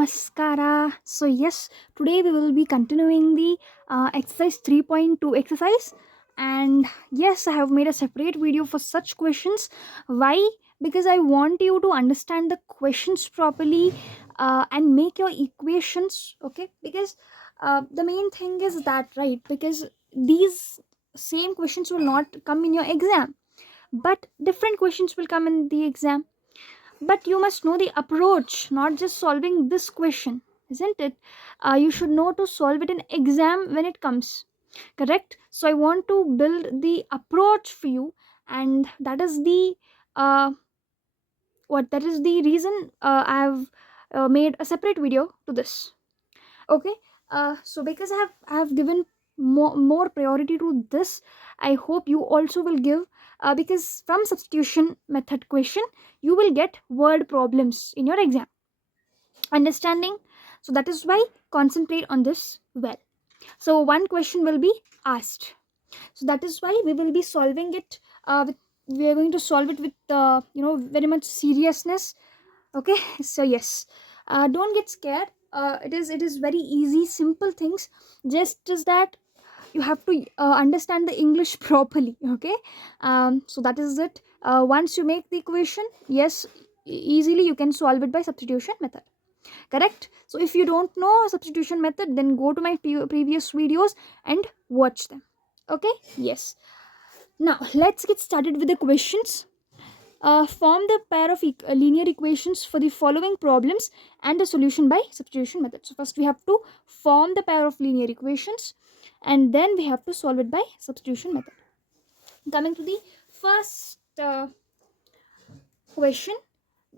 Namaskara. So yes, today we will be continuing the exercise 3.2 exercise, and yes, I have made a separate video for such questions. Why? Because I want you to understand the questions properly and make your equations. Okay, because the main thing is that, right, because these same questions will not come in your exam, but different questions will come in the exam. But you must know the approach, not just solving this question, isn't it? You should know to solve it in exam when it comes. Correct? So I want to build the approach for you, and that is the uh, that is the reason I have made a separate video to this. Okay. So because I have given more priority to this, I hope you also will give, because from substitution method question you will get word problems in your exam, understanding. So that is why concentrate on this well. So one question will be asked, so that is why we will be solving it we are going to solve it with very much seriousness. Okay. So yes, don't get scared. It is very easy, simple things. Just is that you have to understand the English properly. Okay. So that is it. Once you make the equation, yes, easily you can solve it by substitution method. Correct? So if you don't know substitution method, then go to my previous videos and watch them. Okay. Yes. Now let's get started with the questions. Form the pair of linear equations for the following problems and the solution by substitution method. So first we have to form the pair of linear equations, and then we have to solve it by substitution method. Coming to the first question,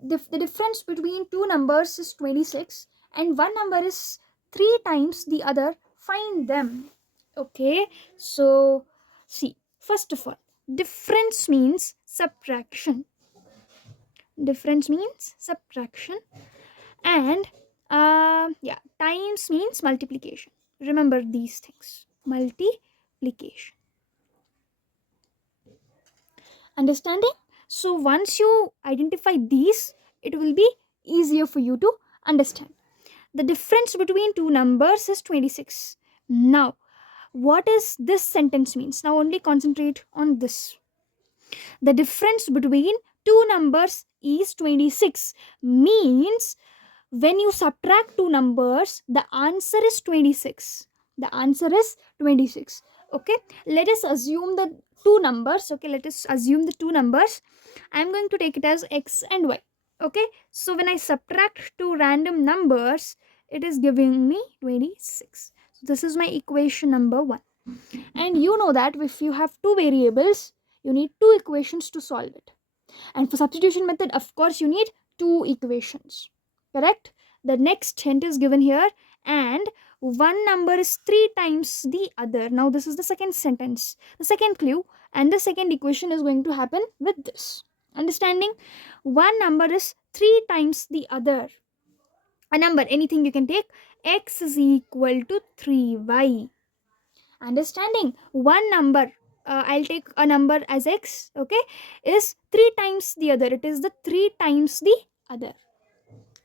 the difference between two numbers is 26 and one number is 3 times the other. Find them. Okay. So see, first of all, difference means subtraction. Difference means subtraction, and times means multiplication. Remember these things: multiplication, understanding. So once you identify these, it will be easier for you to understand. The difference between two numbers is 26. Now what is this sentence means? Now only concentrate on this. The difference between two numbers is 26 means when you subtract two numbers, the answer is 26. The answer is 26. Okay. Let us assume the two numbers. Okay. Let us assume the two numbers. I'm going to take it as x and y. Okay. So when I subtract two random numbers, it is giving me 26. So this is my equation number 1. And you know that if you have two variables, you need two equations to solve it. And for substitution method, of course, you need two equations. Correct? The next hint is given here, and one number is 3 times the other. Now this is the second sentence, the second clue, and the second equation is going to happen with this. Understanding? One number is 3 times the other. A number, anything you can take. X is equal to 3y. Understanding? One number, I'll take a number as x, okay, is 3 times the other. It is the 3 times the other.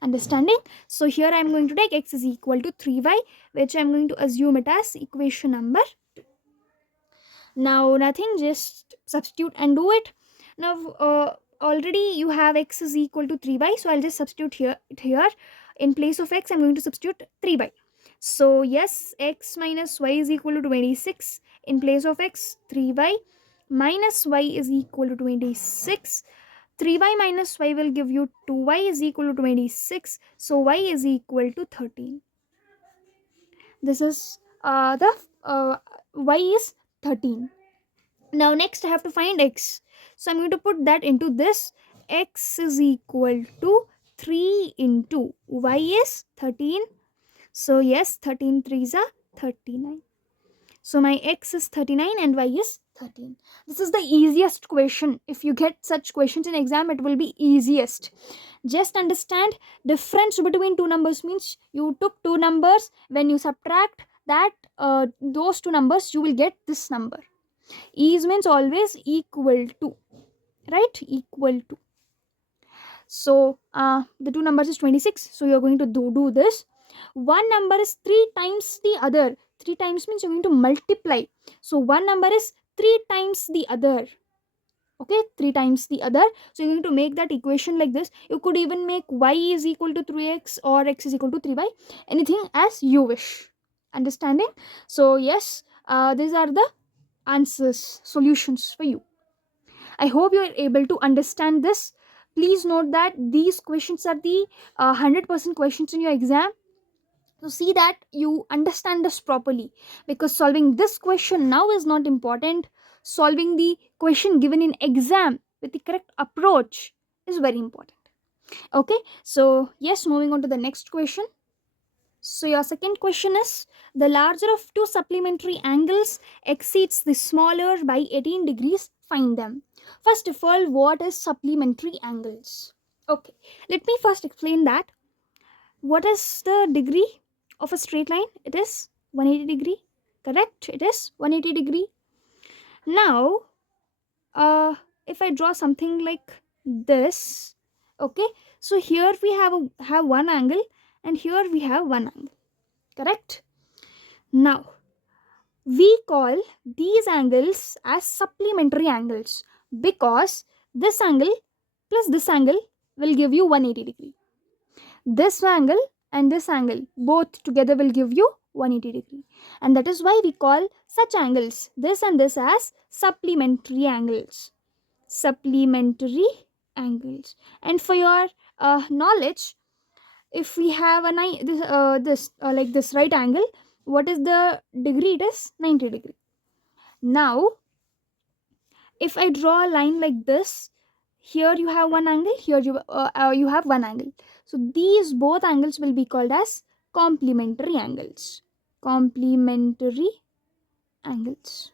Understanding? So here I'm going to take x is equal to 3y, which I'm going to assume it as equation number 2. Now nothing, just substitute and do it. Now already you have x is equal to 3y, so I'll just substitute here. In place of x, I'm going to substitute 3y. So yes, x minus y is equal to 26. In place of x, 3y minus y is equal to 26. 3y minus y will give you 2y is equal to 26. So y is equal to 13. This is the y is 13. Now next I have to find x. So I'm going to put that into this. X is equal to 3 into y is 13. So yes, 13 3s are 39. So my x is 39 and y is 13. This is the easiest question. If you get such questions in exam, it will be easiest. Just understand, difference between two numbers means you took two numbers. When you subtract that those two numbers, you will get this number. Is means always equal to, right? Equal to. So the two numbers is 26. So you're going to do this. One number is 3 times the other. 3 times means you're going to multiply. So one number is 3 times the other. Okay, 3 times the other. So you're going to make that equation like this. You could even make y is equal to 3x or x is equal to 3y. Anything as you wish. Understanding? So yes, these are the answers, solutions for you. I hope you are able to understand this. Please note that these questions are the 100% questions in your exam. So see that you understand this properly, because solving this question now is not important. Solving the question given in exam with the correct approach is very important. Okay, so yes, moving on to the next question. So your second question is, the larger of two supplementary angles exceeds the smaller by 18 degrees, find them. First of all, what is supplementary angles? Okay, let me first explain that. What is the degree of a straight line? It is 180 degree. Correct? It is 180 degree. Now, if I draw something like this, okay, so here we have one angle and here we have one angle. Correct? Now, we call these angles as supplementary angles because this angle plus this angle will give you 180 degree. This angle and this angle both together will give you 180 degree, and that is why we call such angles, this and this, as supplementary angles. Supplementary angles. And for your knowledge, if we have a like this right angle, what is the degree? It is 90 degree. Now if I draw a line like this, here you have one angle, here you have one angle. So these both angles will be called as complementary angles. Complementary angles.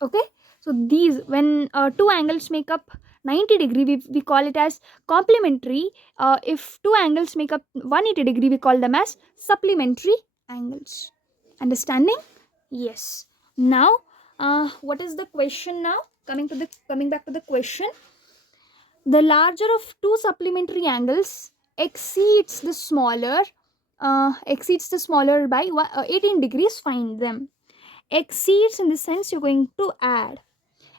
Okay, so these, when two angles make up 90 degree, we call it as complementary. If two angles make up 180 degree, we call them as supplementary angles. Understanding? Yes. Now what is the question now? Coming back to the question. The larger of two supplementary angles exceeds the smaller by 18 degrees, find them. Exceeds in the sense you're going to add.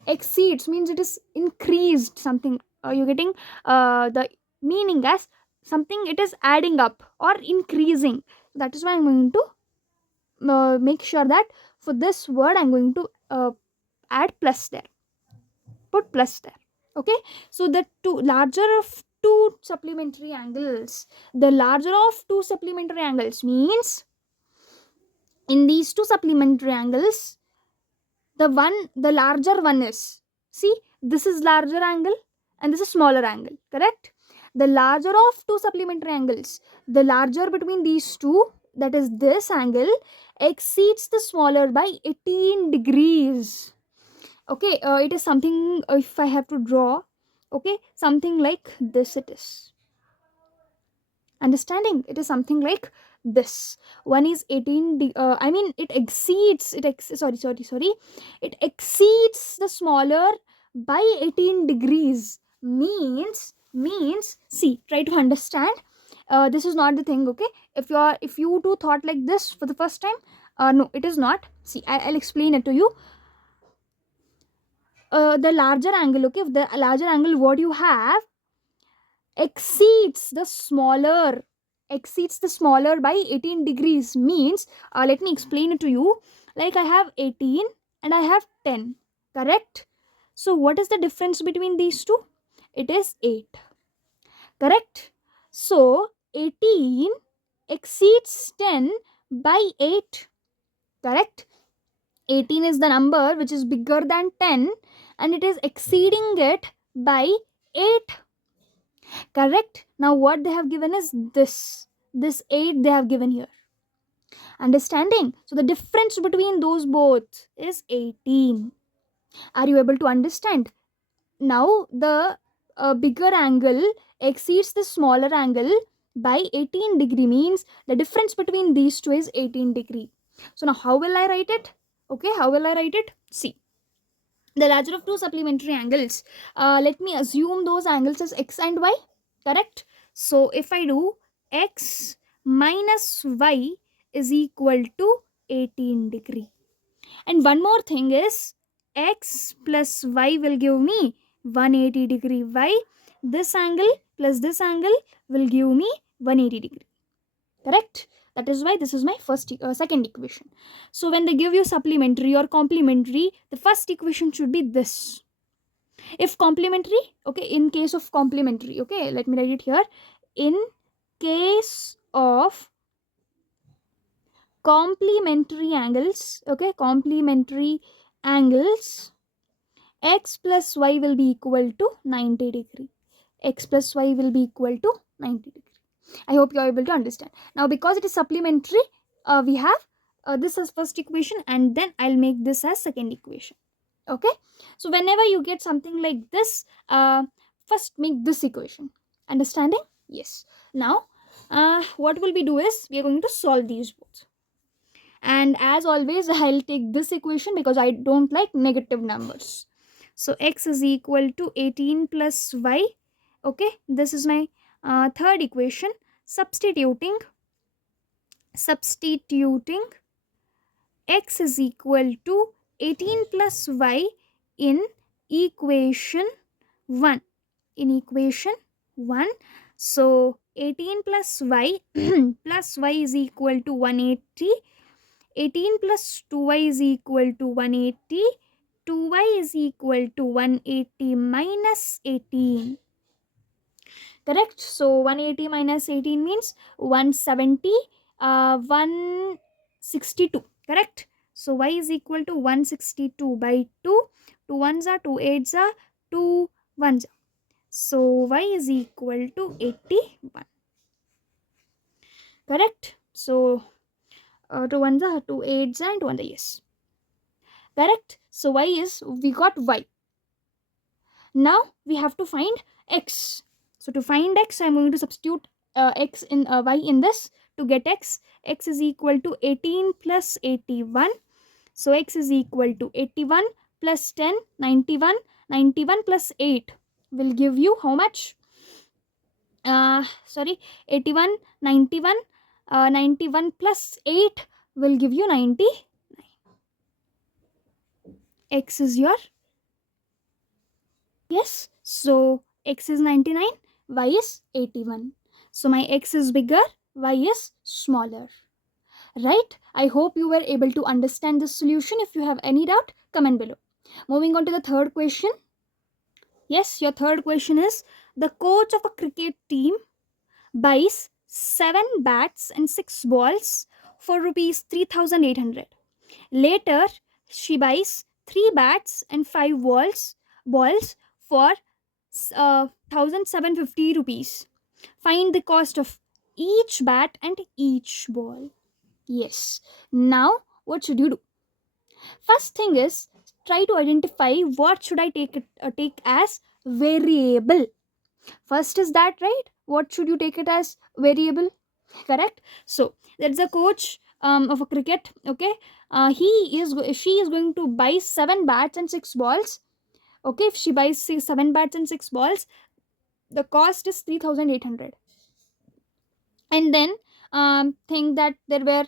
Exceeds means it is increased something. You're getting the meaning as something, it is adding up or increasing. That is why I'm going to make sure that for this word I'm going to add plus there, put plus there. Okay, so the larger of two supplementary angles, the larger of two supplementary angles means in these two supplementary angles, the larger one is, see, this is larger angle and this is smaller angle. Correct? The larger of two supplementary angles, the larger between these two, that is this angle, exceeds the smaller by 18 degrees. Okay, it is something, if I have to draw, okay, something like this it is. Understanding? It is something like this. One is 18 I mean it exceeds it exceeds the smaller by 18 degrees. Means, see, try to understand. This is not the thing. Okay, if you two thought like this for the first time, no, it is not. See, I'll explain it to you. The larger angle, okay, the larger angle what you have exceeds the smaller by 18 degrees means, let me explain it to you. Like I have 18 and I have 10. Correct? So what is the difference between these two? It is 8. Correct? So 18 exceeds 10 by 8. Correct? 18 is the number which is bigger than 10 and it is exceeding it by 8. Correct? Now what they have given is this 8 they have given here. Understanding? So the difference between those both is 18. Are you able to understand? Now the bigger angle exceeds the smaller angle by 18 degree means the difference between these two is 18 degree. So now how will I write it? Okay, how will I write it? See, the larger of two supplementary angles, let me assume those angles as x and y. correct? So if I do x minus y is equal to 18 degree. And one more thing is x plus y will give me 180 degree. Why? This angle plus this angle will give me 180 degree. Correct? That is why this is my second equation. So when they give you supplementary or complementary, the first equation should be this. If complementary, okay, in case of complementary, okay, let me write it here. In case of complementary angles, okay, complementary angles, x plus y will be equal to 90 degree. X plus y will be equal to 90 degree. I hope you are able to understand. Now because it is supplementary, we have this as first equation, and then I'll make this as second equation. Okay, so whenever you get something like this, first make this equation. Understanding? Yes. Now what will we do is we are going to solve these both, and as always I'll take this equation because I don't like negative numbers. So x is equal to 18 plus y. Okay, this is my third equation. Substituting x is equal to 18 plus y in equation 1. In equation 1, so 18 plus y plus y is equal to 180. 18 plus 2y is equal to 180. 2y is equal to 180 minus 18. Correct? So 180 minus 18 means 170, 162. Correct? So y is equal to 162 by 2. 2 ones are 2 eights are 2 ones are. So y is equal to 81. Correct? So 2 ones are 2 eights and 2 ones are, yes. Correct? So y is, we got y. Now we have to find x. So to find x, I'm going to substitute x in y in this to get x. X is equal to 18 plus 81. So x is equal to 81 plus 10, 91. 91 plus 8 will give you how much? 81, 91. 91 plus 8 will give you 99. X is your, yes. So x is 99, y is 81. So my x is bigger, y is smaller. Right? I hope you were able to understand this solution. If you have any doubt, comment below. Moving on to the third question. Yes, your third question is, the coach of a cricket team buys 7 bats and 6 balls for rupees 3,800. Later, she buys 3 bats and 5 balls for 1,750 rupees. Find the cost of each bat and each ball. Yes. Now, what should you do? First thing is, try to identify what should I take as variable. First is that, right? What should you take it as variable? Correct? So that's the coach of a cricket. Okay, she is going to buy 7 bats and 6 balls. Okay, if she buys 7 bats and 6 balls, the cost is 3,800. And then think that there were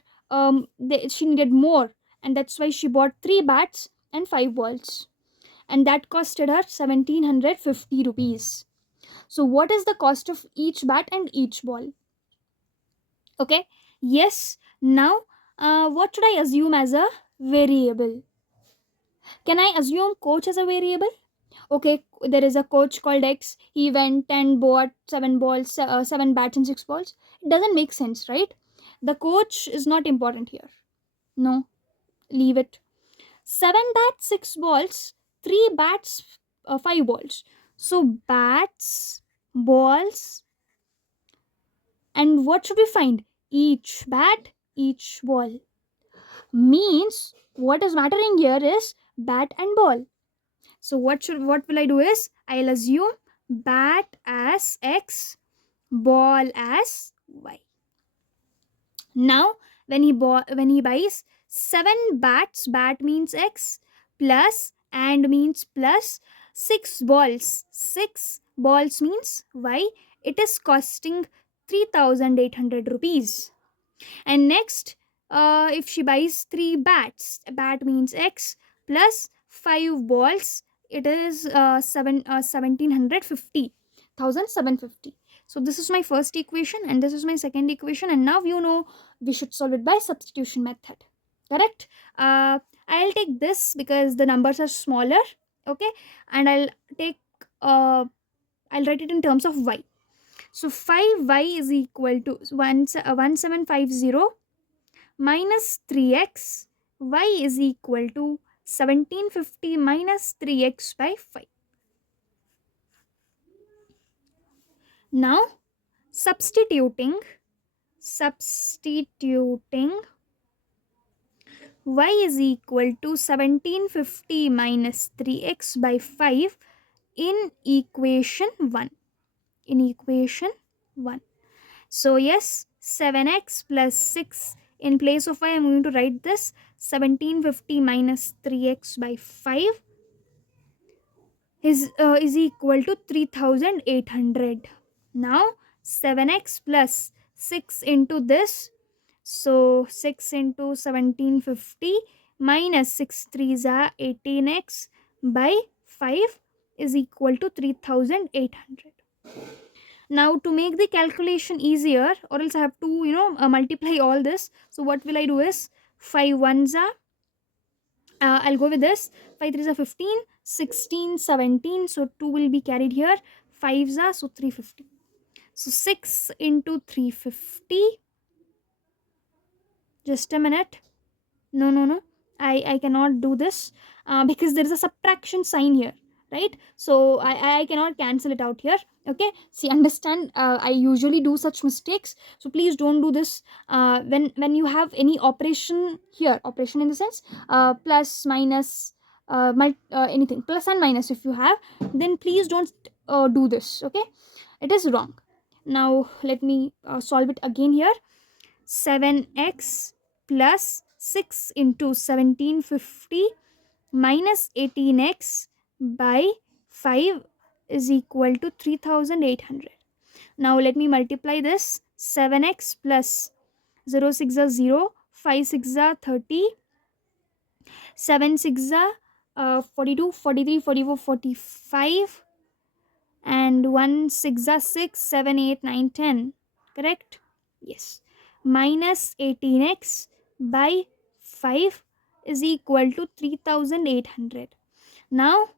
she needed more, and that's why she bought 3 bats and 5 balls, and that costed her 1,750 rupees. So what is the cost of each bat and each ball? Okay, yes. Now what should I assume as a variable? Can I assume coach as a variable? Okay, there is a coach called X. He went and bought 7 balls, 7 bats and 6 balls. It doesn't make sense, right? The coach is not important here. No, leave it. 7 bats, 6 balls, 3 bats, 5 balls. So bats, balls, and what should we find? Each bat, each ball. Means what is mattering here is bat and ball. So what will I do is, I'll assume bat as X, ball as Y. Now when he buys 7 bats, bat means X, plus and means plus, 6 balls means Y, it is costing 3,800 rupees. And next, if she buys 3 bats, a bat means x plus 5 balls, it is 1750, 1750. So this is my first equation and this is my second equation, and now you know we should solve it by substitution method. Correct? I'll take this because the numbers are smaller. Okay, and take uh, I'll write it in terms of y. So 5y is equal to 1750 minus 3x. Y is equal to 1750 minus 3x by 5. Now substituting y is equal to 1750 minus 3x by 5 in equation 1. So yes, 7x plus 6. In place of y, I'm going to write this 1750 minus 3x by 5 is equal to 3800. Now 7x plus 6 into this. So 6 into 1750 minus 6 3s are 18x by 5 is equal to 3800. Now to make the calculation easier, or else I have to multiply all this. So what will I do is 5 ones are I'll go with this. 5 3s are 15, 16, 17. So 2 will be carried here. 5s are so 350. So 6 into 350. Just a minute. No. I cannot do this because there is a subtraction sign here, right? So I cannot cancel it out here. Okay, see, understand, I usually do such mistakes, so please don't do this. When you have any operation here, operation in the sense plus minus anything plus and minus, if you have, then please don't do this. Okay, it is wrong. Now let me solve it again here. 7x plus 6 into 1750 minus 18x by 5 is equal to 3800. Now let me multiply this. 7x plus 0 6 are 0, 5 6 are 30, 7 6 are 42, 43, 44, 45, and 1 6 are 6, 7 8 9 10. Correct? Yes. Minus 18x by 5 is equal to 3800. Now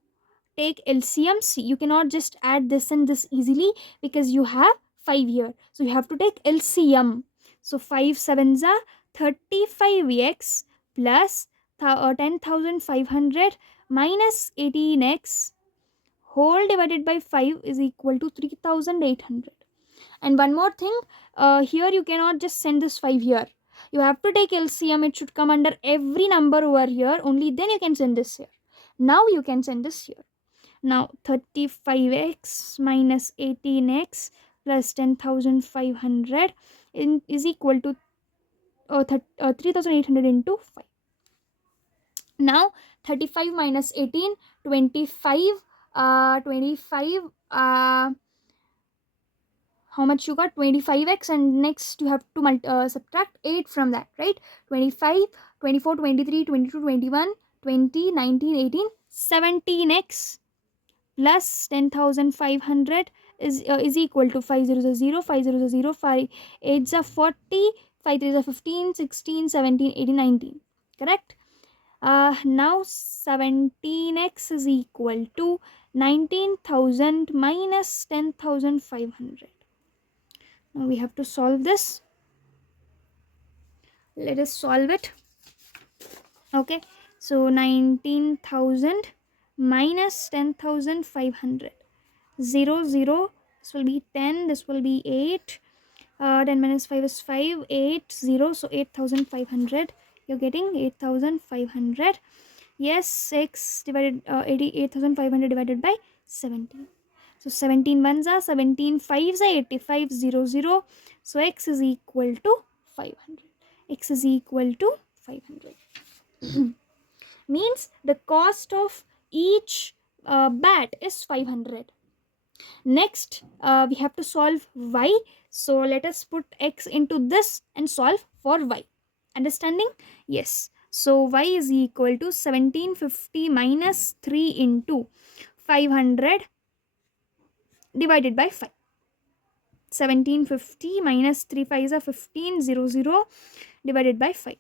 take LCMs. You cannot just add this and this easily because you have 5 here. So you have to take LCM. So 5 7s are 35x plus 10,500 minus 18x whole divided by 5 is equal to 3800. And one more thing, here you cannot just send this 5 here. You have to take LCM. It should come under every number over here. Only then you can send this here. Now you can send this here. Now 35x minus 18x plus 10,500 is equal to 3800 into 5. Now 35 minus 18, 25. 25 how much you got? 25x, and next you have to subtract 8 from that, right? 25, 24, 23, 22, 21, 20, 19, 18, 17x plus 10,500 is equal to 5 0 0, 5 0 0, 5 8s are 40, 5 3s are 15, 16, 17, 18, 19. Correct? Now 17x is equal to 19,000 minus 10,500. Now we have to solve this. Let us solve it. Okay, so 19,000 minus 10,500. 0 0, this will be 10, this will be 8. 10 minus 5 is 5, 8 0, so 8,500. You're getting 8,500. Yes, x divided 8,500 divided by 17. So 17 ones are 17 5s are 85 0 0. So x is equal to 500. X is equal to 500. Means the cost of each bat is 500. Next, we have to solve y. So let us put x into this and solve for y. Understanding? Yes. So y is equal to 1750 minus 3 into 500 divided by 5. 1750 minus 3 5 is 1500 divided by 5.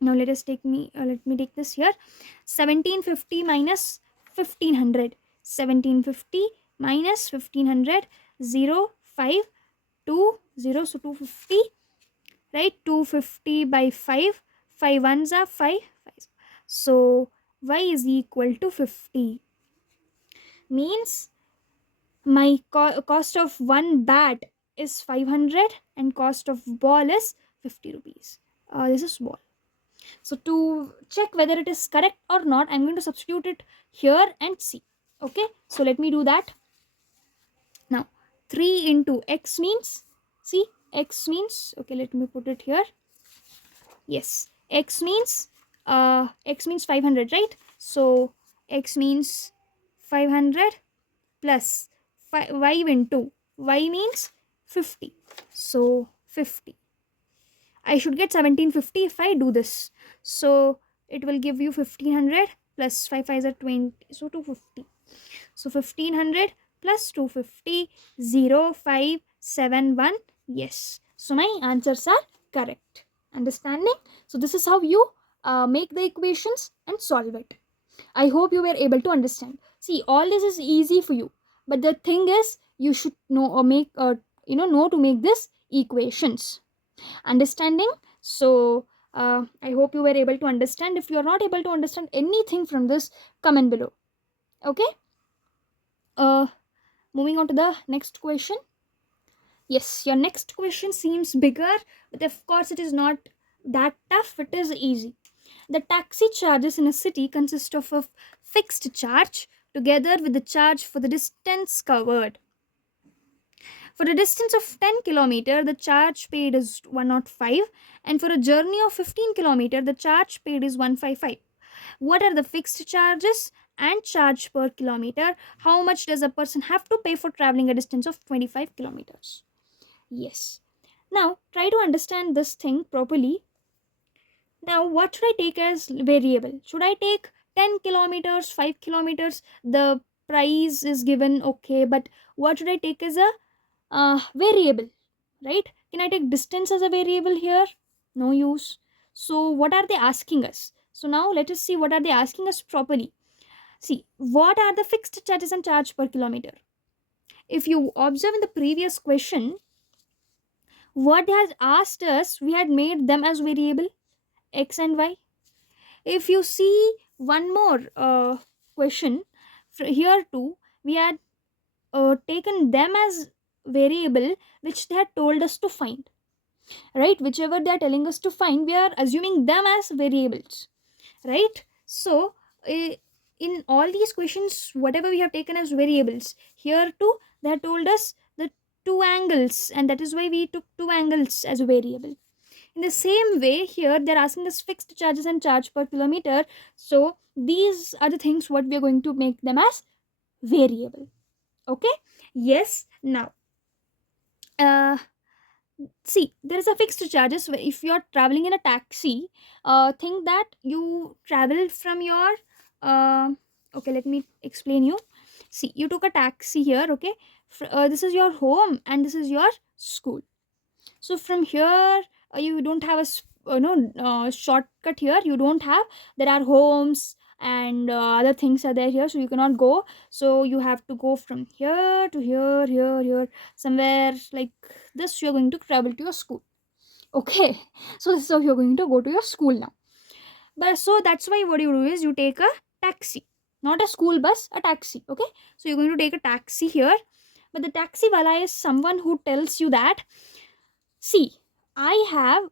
Now let me take this here. 1750 minus 1500. 1750 minus 1500, 0 5 2 0, so 250, right? 250 by 5, 5 ones are 5, 5. So y is equal to 50. Means my cost of one bat is 500 and cost of ball is 50 rupees. This is ball. So to check whether it is correct or not, I'm going to substitute it here and see. Okay, so let me do that. Now 3 into x means, see, x means, okay, let me put it here. Yes, x means 500, right? So x means 500 plus 5 into y means 50. So 50. I should get 1750 if I do this. So it will give you 1500 plus 5 5 are 20. So 250. So 1500 plus 250, 0 5 7 1. Yes. So my answers are correct. Understanding? So this is how you make the equations and solve it. I hope you were able to understand. See, all this is easy for you, but the thing is, you should know or know to make this equations. Understanding? So I hope you were able to understand. If you are not able to understand anything from this, comment below. Okay. Moving on to the next question. Yes, your next question seems bigger, but of course it is not that tough. It is easy. The taxi charges in a city consist of a fixed charge together with the charge for the distance covered. For a distance of 10 km, the charge paid is 105, and for a journey of 15 km, the charge paid is 155. What are the fixed charges and charge per kilometer? How much does a person have to pay for traveling a distance of 25 kilometers? Yes. Now, try to understand this thing properly. Now, what should I take as variable? Should I take 10 kilometers, 5 kilometers? The price is given, okay, but what should I take as a variable, right? Can I take distance as a variable here? No use. So what are they asking us? So now let us see what are they asking us properly. See, what are the fixed charges and charge per kilometer? If you observe in the previous question, what has asked us, we had made them as variable, x and y. If you see one more question here too, we had taken them as variable which they had told us to find, right? Whichever they are telling us to find, we are assuming them as variables, right? So in all these questions, whatever we have taken as variables, here too they have told us the two angles, and that is why we took two angles as a variable. In the same way, here they're asking us fixed charges and charge per kilometer, so these are the things what we are going to make them as variable. Okay. Yes. Now see, there is a fixed charges. If you're traveling in a taxi, think that you traveled from your okay, let me explain you. See, you took a taxi here, okay. This is your home and this is your school. So from here, you don't have a shortcut here. You don't have, there are homes and other things are there here, so you cannot go. So you have to go from here to here, here, somewhere like this. You're going to travel to your school. Okay. So this is how you're going to go to your school now. But so that's why what you do is you take a taxi, not a school bus, a taxi. Okay. So you're going to take a taxi here, but the taxi wala is someone who tells you that, see, I have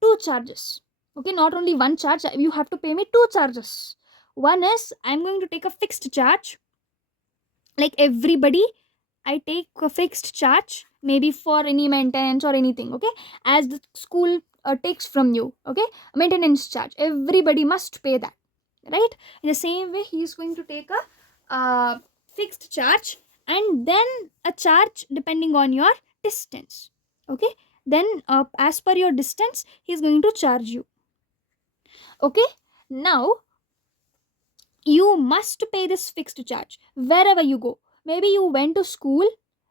two charges. Okay, not only one charge, you have to pay me two charges. One is I'm going to take a fixed charge. Like everybody, I take a fixed charge, maybe for any maintenance or anything, okay? As the school takes from you, okay? Maintenance charge. Everybody must pay that, right? In the same way, he is going to take a fixed charge, and then a charge depending on your distance. Okay, then as per your distance he's going to charge you. Okay, now you must pay this fixed charge wherever you go. Maybe you went to school,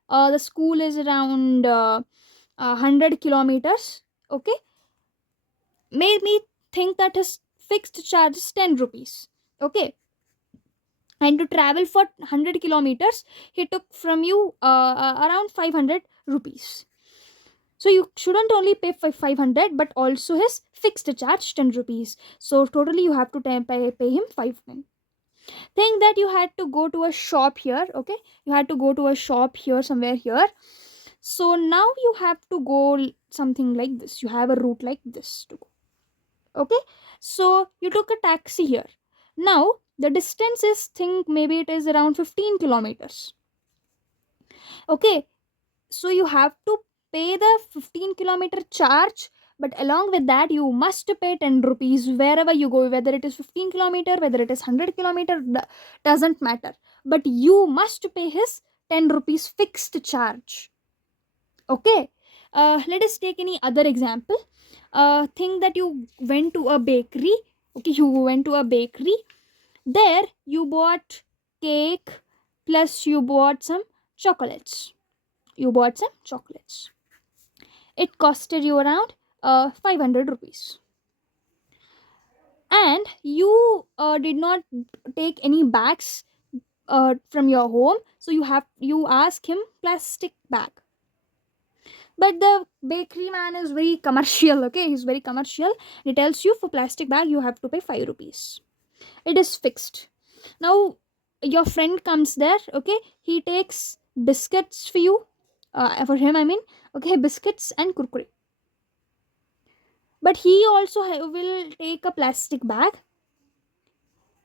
the school is around 100 kilometers. Okay, made me think that his fixed charge is 10 rupees. Okay, and to travel for 100 kilometers he took from you around 500 rupees. So you shouldn't only pay for 500 but also his fixed charge 10 rupees. So totally you have to pay him 510. Think that you had to go to a shop here. Okay, you had to go to a shop here, somewhere here. So now you have to go something like this, you have a route like this to go. Okay, so you took a taxi here. Now the distance is, think maybe it is around 15 kilometers. Okay, so you have to pay the 15-kilometer charge, but along with that you must pay 10 rupees wherever you go, whether it is 15 kilometer, whether it is 100 kilometer, doesn't matter, but you must pay his 10 rupees fixed charge. Okay, let us take any other example. Think that you went to a bakery. Okay, you went to a bakery, there you bought cake plus you bought some chocolates. It costed you around 500 rupees, and you did not take any bags from your home, so you ask him plastic bag. But the bakery man is very commercial. Okay, he's very commercial. He tells you for plastic bag you have to pay 5 rupees. It is fixed. Now your friend comes there. Okay, he takes biscuits for you, for him I mean. Okay, biscuits and kurkure, but he also will take a plastic bag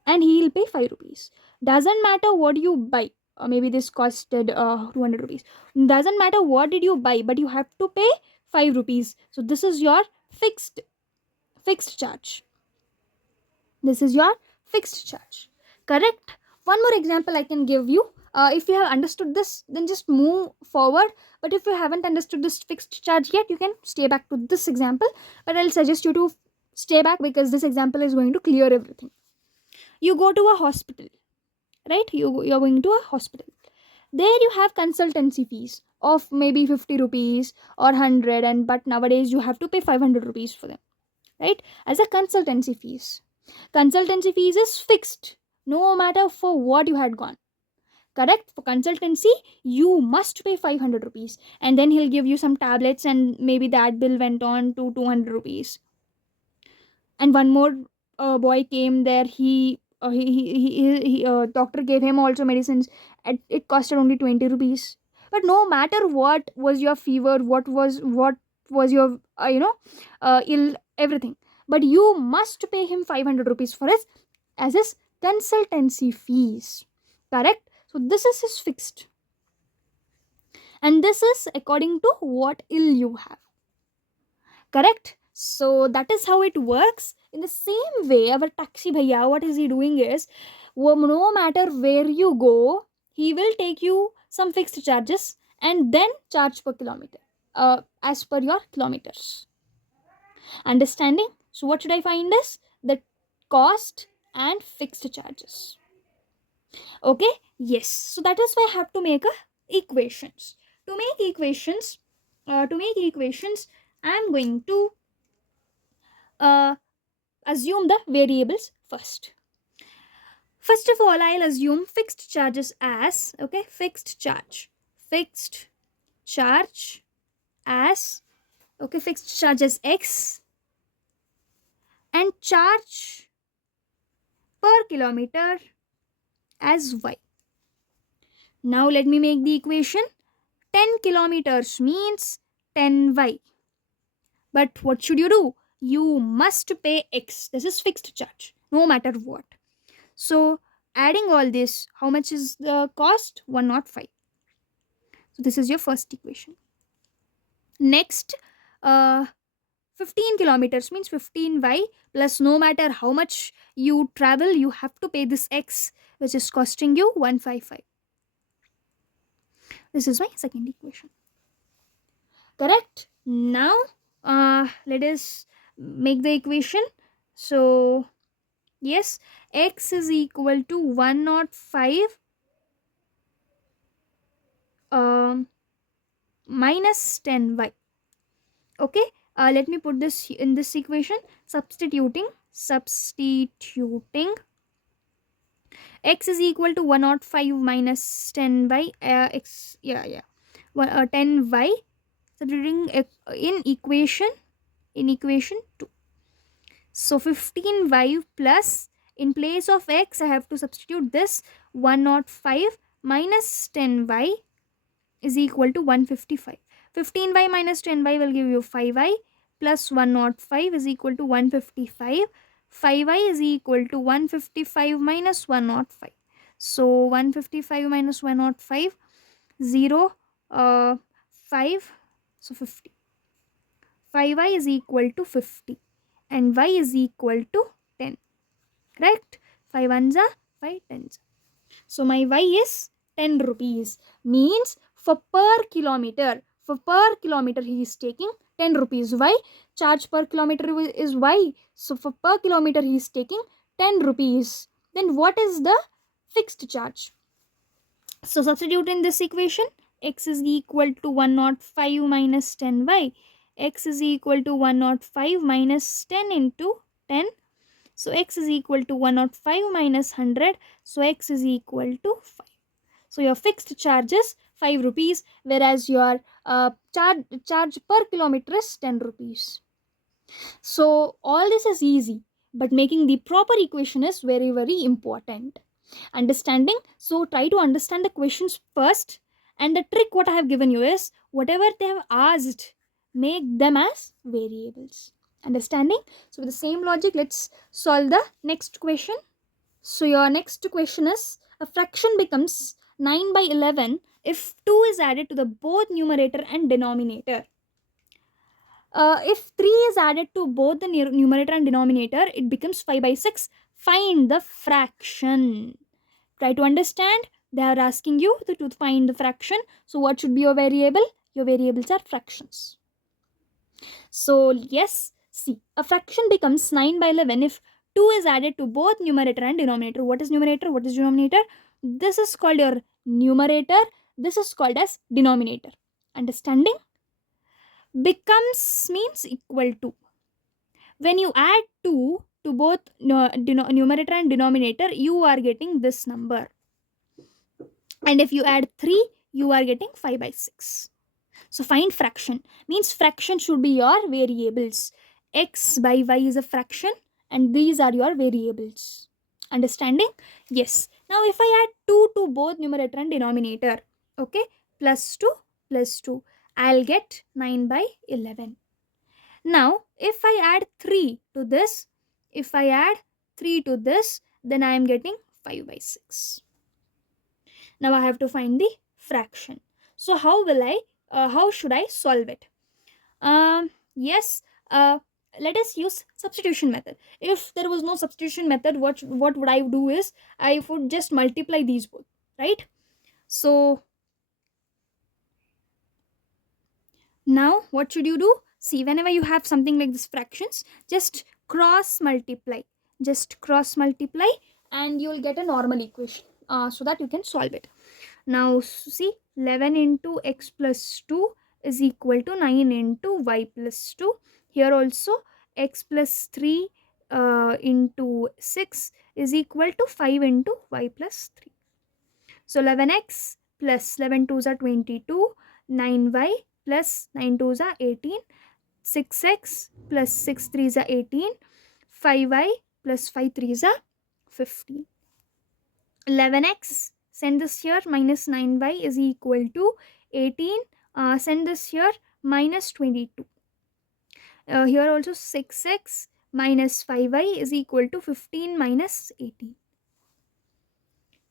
and he'll pay 5 rupees. Doesn't matter what you buy. Maybe this costed 200 rupees. Doesn't matter what did you buy, but you have to pay 5 rupees. So this is your fixed charge. This is your fixed charge. Correct? One more example I can give you. If you have understood this, then just move forward. But if you haven't understood this fixed charge yet, you can stay back to this example. But I'll suggest you to stay back because this example is going to clear everything. You go to a hospital, right? You're going to a hospital. There you have consultancy fees of maybe 50 rupees or 100, and but nowadays you have to pay 500 rupees for them, right? As a consultancy fees. Consultancy fees is fixed no matter for what you had gone. Correct? For consultancy, you must pay 500 rupees, and then he'll give you some tablets, and maybe that bill went on to 200 rupees. And one more boy came there. Doctor gave him also medicines. It costed only 20 rupees. But no matter what was your fever, what was your ill, everything, but you must pay him 500 rupees for his as his consultancy fees. Correct? So this is his fixed, and this is according to what ill you have. Correct? So that is how it works. In the same way, our taxi bhaiya, what is he doing is, no matter where you go, he will take you some fixed charges and then charge per kilometer, as per your kilometers. Understanding? So what should I find is the cost and fixed charges. Okay, yes, so that is why I have to make a equations. To make equations I'm going to uh, assume the variables first. First of all, I'll assume fixed charges as, okay, fixed charge as, okay, fixed charge as x, and charge per kilometer as y. Now let me make the equation. 10 kilometers means 10y. But what should you do? You must pay x. This is fixed charge, no matter what. So adding all this, how much is the cost? 105. So this is your first equation. Next, 15 kilometers means 15y, plus no matter how much you travel, you have to pay this x, which is costing you 155. This is my second equation. Correct? Now let us make the equation. So yes, x is equal to 105 minus 10y. Okay, let me put this in this equation. Substituting x is equal to 105 minus 10 by x, yeah, 10y. Substituting in equation 2. So 15y plus, in place of x I have to substitute this 105 minus 10y is equal to 155. 15y minus 10y will give you 5y, plus 105 is equal to 155. 5y is equal to 155 minus 105. So 155 minus 105, 0, 5, so 50. 5y is equal to 50 and y is equal to 10. Correct? 5 ones are 5 tens. So my y is 10 rupees. Means for per kilometer he is taking 10 rupees. Why? Charge per kilometer is y. So for per kilometer he is taking 10 rupees. Then what is the fixed charge? So substitute in this equation. X is equal to 105 minus 10y. X is equal to 105 minus 10 into 10. So x is equal to 105 minus 100. So x is equal to 5. So your fixed charge is 5 rupees, whereas your charge per kilometer is 10 rupees. So all this is easy, but making the proper equation is very, very important. Understanding? So try to understand the questions first, and the trick what I have given you is whatever they have asked, make them as variables. Understanding? So with the same logic, let's solve the next question. So your next question is, a fraction becomes 9 by 11 if 2 is added to the both numerator and denominator. If 3 is added to both the numerator and denominator, it becomes 5 by 6. Find the fraction. Try to understand. They are asking you to find the fraction. So what should be your variable? Your variables are fractions. So yes, see, a fraction becomes 9 by 11 if 2 is added to both numerator and denominator. What is numerator? What is denominator? This is called your numerator. This is called as denominator. Understanding? Becomes means equal to. When you add 2 to both numerator and denominator, you are getting this number. And if you add 3, you are getting 5 by 6. So find fraction. Means fraction should be your variables. X by y is a fraction and these are your variables. Understanding? Yes. Now if I add 2 to both numerator and denominator, okay, plus 2, I'll get 9 by 11. Now if I add 3 to this, then I am getting 5 by 6. Now I have to find the fraction. So how should I solve it? Yes, let us use substitution method. If there was no substitution method, what would I do is I would just multiply these both, right? So now what should you do? See, whenever you have something like this fractions, just cross multiply, and you will get a normal equation so that you can solve it. Now see, 11 into x plus 2 is equal to 9 into y plus 2. Here also x plus 3 into 6 is equal to 5 into y plus 3. So 11x plus 11 2s are 22, 9y plus 9 2s are 18, 6x plus 6 3s are 18, 5y plus 5 3s are 15. 11x, send this here, minus 9y is equal to 18. Send this here, minus 22. Here also 6x minus 5y is equal to 15 minus 18.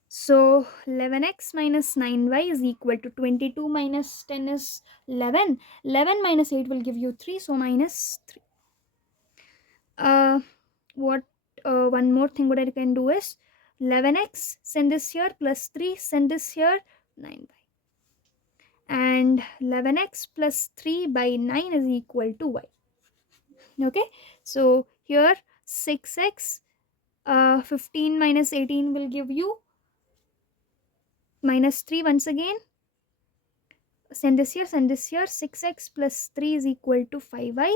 So 11x minus 9y is equal to 22 minus 10 is 11. 11 minus 8 will give you 3, so minus 3. One more thing what I can do is 11x, send this here, plus 3, send this here, 9y. and 11x plus 3 by 9 is equal to y. Okay, so here 6x, 15 minus 18 will give you minus 3 once again. Send this here, send this here. 6x plus 3 is equal to 5y.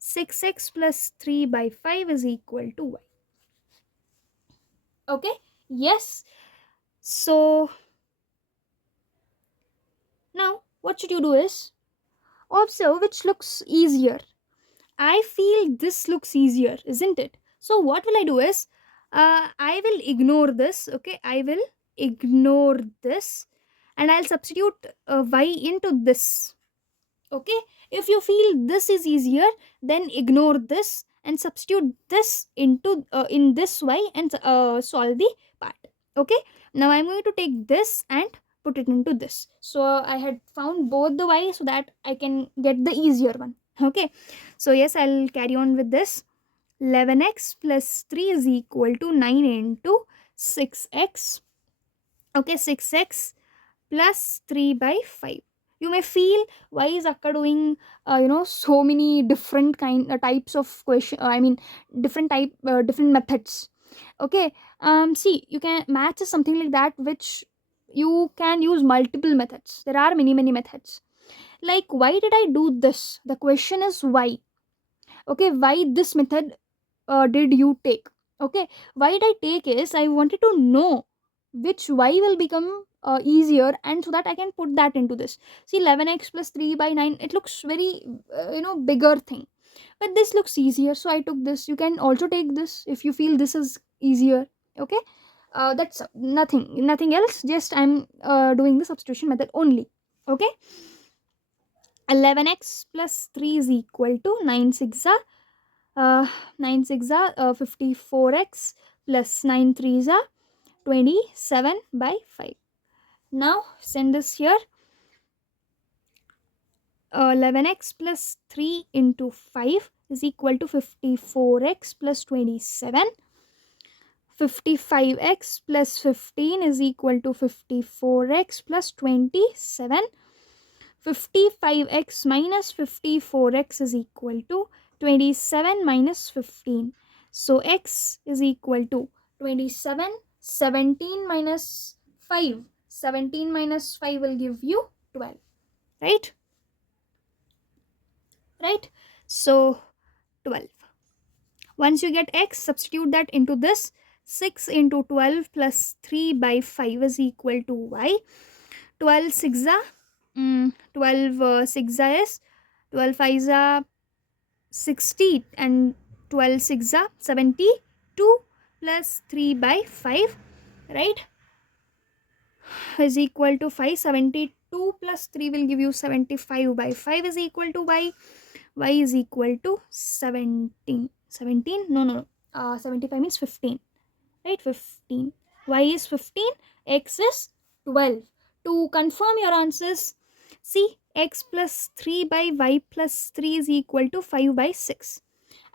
6x plus 3 by 5 is equal to y. Okay, yes. So now what should you do is observe which looks easier. I feel this looks easier, isn't it? So what will I do is I will ignore this. Okay, I will ignore this and I'll substitute y into this. Okay, if you feel this is easier, then ignore this and substitute this into in this y and solve the part. Okay, now I'm going to take this and put it into this. So I had found both the y so that I can get the easier one. Okay, so yes, I'll carry on with this. 11x plus 3 is equal to 9 into 6x. Okay, 6x plus 3 by 5. You may feel, why is akka doing so many different types of question, I mean different methods. Okay, see, you can, maths is something like that which you can use multiple methods. There are many methods. Like, why did I do this? The question is why. Okay, why this method did you take? Okay, why did I take is I wanted to know which y will become easier, and so that I can put that into this. See, 11x plus 3 by 9, it looks very bigger thing, but this looks easier, so I took this. You can also take this if you feel this is easier. Okay, that's nothing else, just I'm doing the substitution method only. Okay, 11x plus 3 is equal to 9 6 9 6 54x plus 9 3 27 by 5. Now send this here. 11x plus 3 into 5 is equal to 54x plus 27. 55x plus 15 is equal to 54x plus 27. 55x minus 54x is equal to 27 minus 15. So x is equal to 27. 17 minus 5. 17 minus 5 will give you 12. Right? Right? So 12. Once you get x, substitute that into this. 6 into 12 plus 3 by 5 is equal to y. 12 6 12 6 is 12 5 60 and 12 6 72 plus 3 by 5, right, is equal to 5. 72 plus 3 will give you 75 by 5 is equal to y. Y is equal to 17. 17? No. 75 means 15. Right? 15. Y is 15. X is 12. To confirm your answers, see, x plus 3 by y plus 3 is equal to 5 by 6.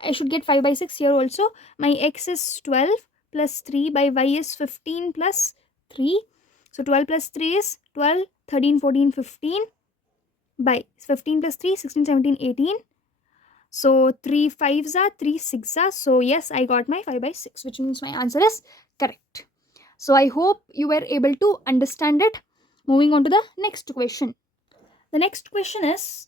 I should get 5 by 6 here also. My x is 12 plus 3 by y is 15 plus 3. So 12 plus 3 is 12, 13, 14, 15 by 15 plus 3, 16, 17, 18. So 3 5s are 3 6s. So yes, I got my 5 by 6, which means my answer is correct. So I hope you were able to understand it. Moving on to the next question. The next question is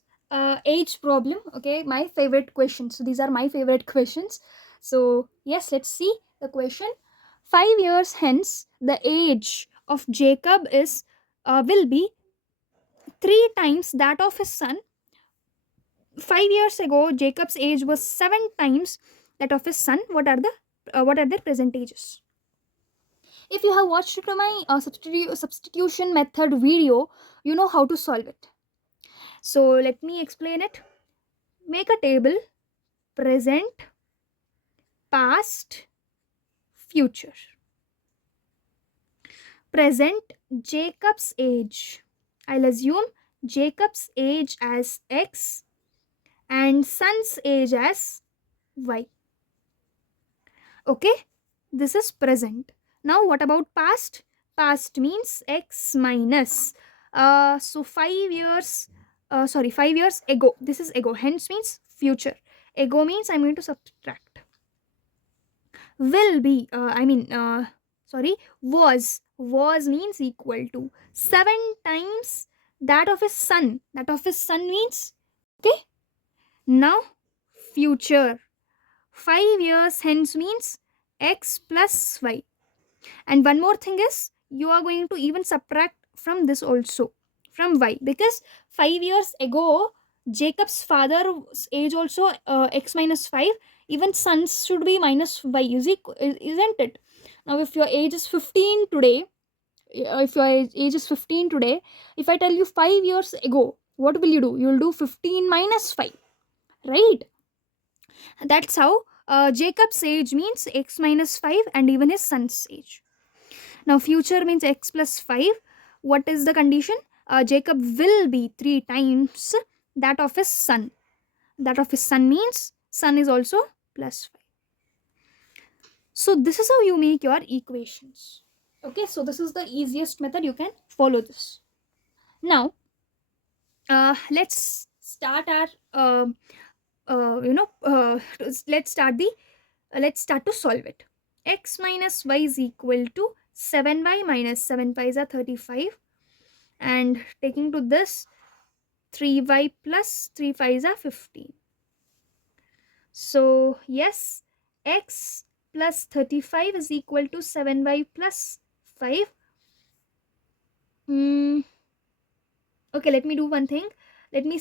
age problem. Okay, my favorite questions. So these are my favorite questions. So yes, let's see the question. 5 years hence, the age of Jacob is will be 3 times that of his son. 5 years ago, Jacob's age was 7 times that of his son. What are their present ages? If you have watched my substitution method video, you know how to solve it. So let me explain it. Make a table: present, past, future. Present, Jacob's age. I'll assume Jacob's age as x and son's age as y. Okay, this is present. Now what about past? Past means x minus So 5 years, 5 years ago. This is ago. Hence means future. Ago means I'm going to subtract. Will be. Was means equal to 7 times that of his son. That of his son means, okay. Now future. 5 years hence means x plus y. And one more thing is, you are going to even subtract from this also, from y, because 5 years ago Jacob's father's age also x minus 5. Even sons should be minus y, isn't it? Now if your age is 15 today, if your age is 15 today, if I tell you 5 years ago, what will you do? You will do 15 minus 5, right? That's how Jacob's age means x minus 5, and even his son's age. Now future means x plus 5. What is the condition? Jacob will be 3 times that of his son. That of his son means son is also plus 5. So this is how you make your equations. Okay, so this is the easiest method. You can follow this. Now let's start our let's start to solve it. X minus y is equal to 7y minus 7 pi's are 35, and taking to this 3y plus 3 5's are 15. So yes, x plus 35 is equal to 7y plus 5. Okay, let me do one thing. Let me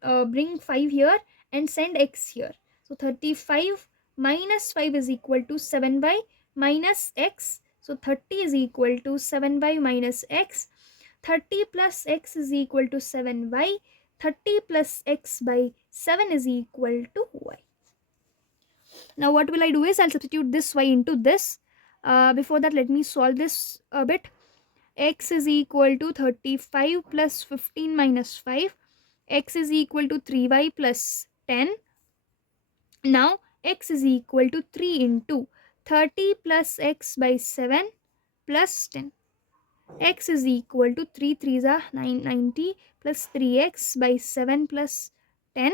bring 5 here and send x here. So 35 minus 5 is equal to 7y minus x. So 30 is equal to 7y minus x. 30 plus x is equal to 7y. 30 plus x by 7 is equal to y. Now what will I do is I'll substitute this y into this. Before that, let me solve this a bit. X is equal to 35 plus 15 minus 5. X is equal to 3y plus 10. Now x is equal to 3 into 30 plus x by 7 plus 10. X is equal to 3 3's are 90 plus 3x by 7 plus 10.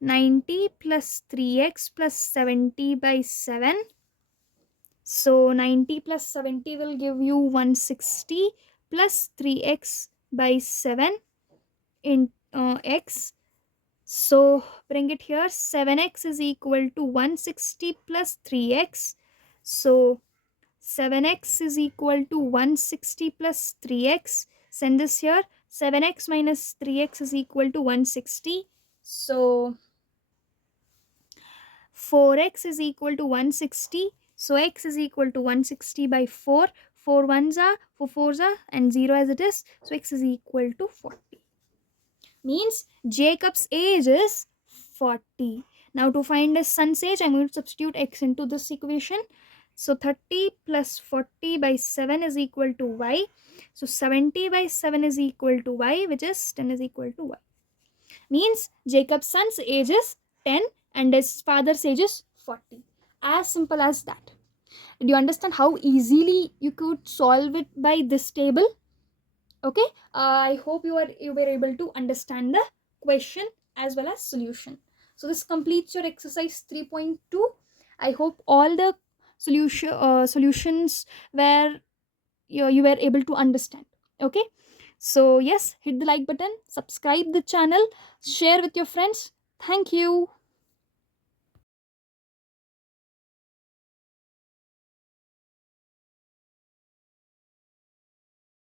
90 plus 3x plus 70 by 7. So 90 plus 70 will give you 160 plus 3x by 7 in x. So bring it here. 7x is equal to 160 plus 3x. So 7x is equal to 160 plus 3x. Send this here. 7x minus 3x is equal to 160. So 4x is equal to 160. So x is equal to 160 by 4. 4 ones are, 4 fours are, and 0 as it is. So x is equal to 40. Means Jacob's age is 40. Now to find his son's age, I'm going to substitute x into this equation. So 30 plus 40 by 7 is equal to y. So 70 by 7 is equal to y, which is 10 is equal to y. Means Jacob's son's age is 10 and his father's age is 40. As simple as that. Did you understand how easily you could solve it by this table? Okay, I hope you were able to understand the question as well as solution. So this completes your exercise 3.2. I hope all the solutions were you were able to understand. Okay, so yes, hit the like button, subscribe the channel, share with your friends. Thank you.